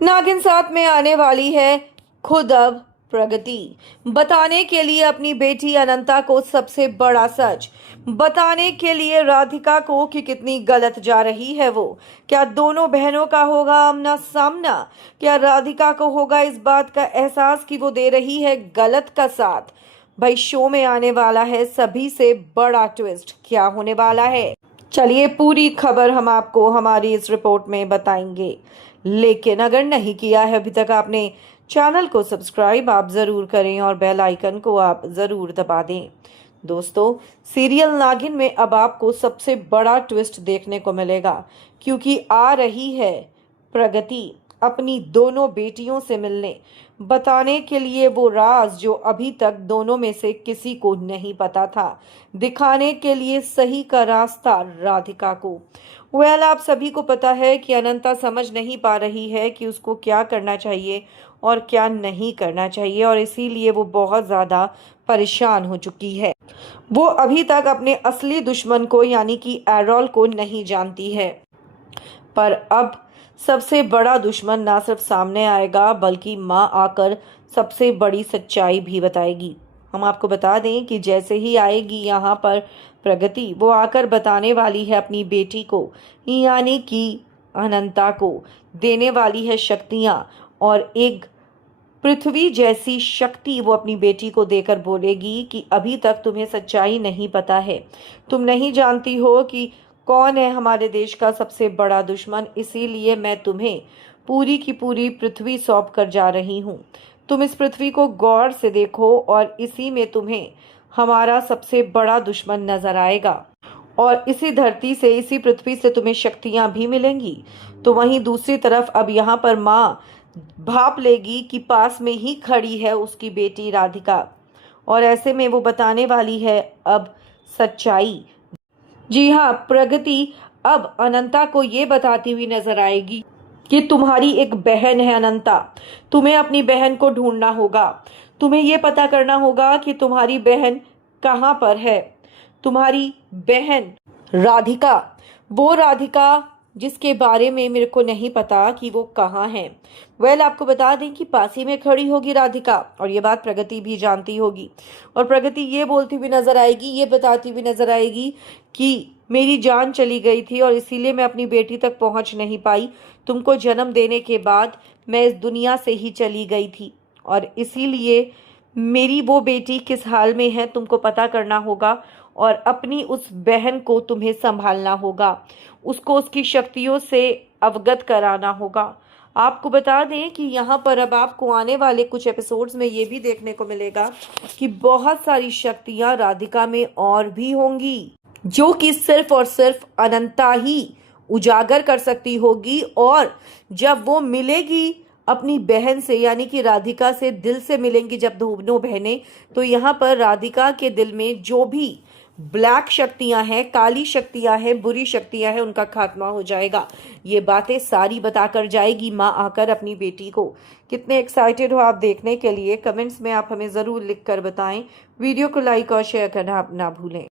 नागिन 7 में आने वाली है खुद अब प्रगति बताने के लिए अपनी बेटी अनंता को सबसे बड़ा सच बताने के लिए राधिका को कि कितनी गलत जा रही है वो। क्या दोनों बहनों का होगा आमना सामना? क्या राधिका को होगा इस बात का एहसास कि वो दे रही है गलत का साथ? भाई शो में आने वाला है सभी से बड़ा ट्विस्ट, क्या होने वाला है? चलिए पूरी खबर हम आपको हमारी इस रिपोर्ट में बताएंगे। लेकिन अगर नहीं किया है अभी तक आपने चैनल को सब्सक्राइब आप ज़रूर करें और बेल आइकन को आप ज़रूर दबा दें। दोस्तों, सीरियल नागिन में अब आपको सबसे बड़ा ट्विस्ट देखने को मिलेगा, क्योंकि आ रही है प्रगति अपनी दोनों बेटियों से मिलने, बताने के लिए वो राज जो अभी तक दोनों में से किसी को नहीं पता था, दिखाने के लिए सही का रास्ता राधिका को। आप सभी को पता है कि अनंता समझ नहीं पा रही है कि उसको क्या करना चाहिए और क्या नहीं करना चाहिए, और इसीलिए वो बहुत ज़्यादा परेशान हो चुकी है। वो अभी तक अपने असली दुश्मन को यानी कि एरोल को नहीं जानती है, पर अब सबसे बड़ा दुश्मन ना सिर्फ सामने आएगा बल्कि माँ आकर सबसे बड़ी सच्चाई भी बताएगी। हम आपको बता दें कि जैसे ही आएगी यहाँ पर प्रगति, वो आकर बताने वाली है अपनी बेटी को यानी कि अनंता को, देने वाली है शक्तियाँ, और एक पृथ्वी जैसी शक्ति वो अपनी बेटी को देकर बोलेगी कि अभी तक तुम्हें सच्चाई नहीं पता है, तुम नहीं जानती हो कि कौन है हमारे देश का सबसे बड़ा दुश्मन, इसीलिए मैं तुम्हें पूरी की पूरी पृथ्वी सौंप कर जा रही हूँ। तुम इस पृथ्वी को गौर से देखो और इसी में तुम्हें हमारा सबसे बड़ा दुश्मन नजर आएगा, और इसी धरती से इसी पृथ्वी से तुम्हें शक्तियां भी मिलेंगी। तो वहीं दूसरी तरफ अब यहाँ पर माँ भाप लेगी कि पास में ही खड़ी है उसकी बेटी राधिका, और ऐसे में वो बताने वाली है अब सच्चाई। जी हाँ, प्रगति अब अनंता को ये बताती हुई नजर आएगी कि तुम्हारी एक बहन है अनंता, तुम्हें अपनी बहन को ढूंढना होगा, तुम्हें ये पता करना होगा कि तुम्हारी बहन कहाँ पर है। तुम्हारी बहन राधिका, वो राधिका जिसके बारे में मेरे को नहीं पता कि वो कहाँ है। आपको बता दें कि पास ही में खड़ी होगी राधिका, और ये बात प्रगति भी जानती होगी, और प्रगति ये बोलती हुई नजर आएगी, ये बताती हुई नजर आएगी कि मेरी जान चली गई थी और इसीलिए मैं अपनी बेटी तक पहुंच नहीं पाई। तुमको जन्म देने के बाद मैं इस दुनिया से ही चली गई थी, और इसीलिए मेरी वो बेटी किस हाल में है तुमको पता करना होगा, और अपनी उस बहन को तुम्हें संभालना होगा, उसको उसकी शक्तियों से अवगत कराना होगा। आपको बता दें कि यहाँ पर अब आपको आने वाले कुछ एपिसोड्स में ये भी देखने को मिलेगा कि बहुत सारी शक्तियाँ राधिका में और भी होंगी, जो कि सिर्फ और सिर्फ अनंता ही उजागर कर सकती होगी। और जब वो मिलेगी अपनी बहन से यानी कि राधिका से, दिल से मिलेंगी जब दोनों बहनें, तो यहाँ पर राधिका के दिल में जो भी ब्लैक शक्तियां हैं, काली शक्तियां हैं, बुरी शक्तियां हैं, उनका खात्मा हो जाएगा। ये बातें सारी बताकर जाएगी माँ आकर अपनी बेटी को। कितने एक्साइटेड हो आप देखने के लिए? कमेंट्स में आप हमें ज़रूर लिख कर बताएं। वीडियो को लाइक और शेयर करना आप ना भूलें।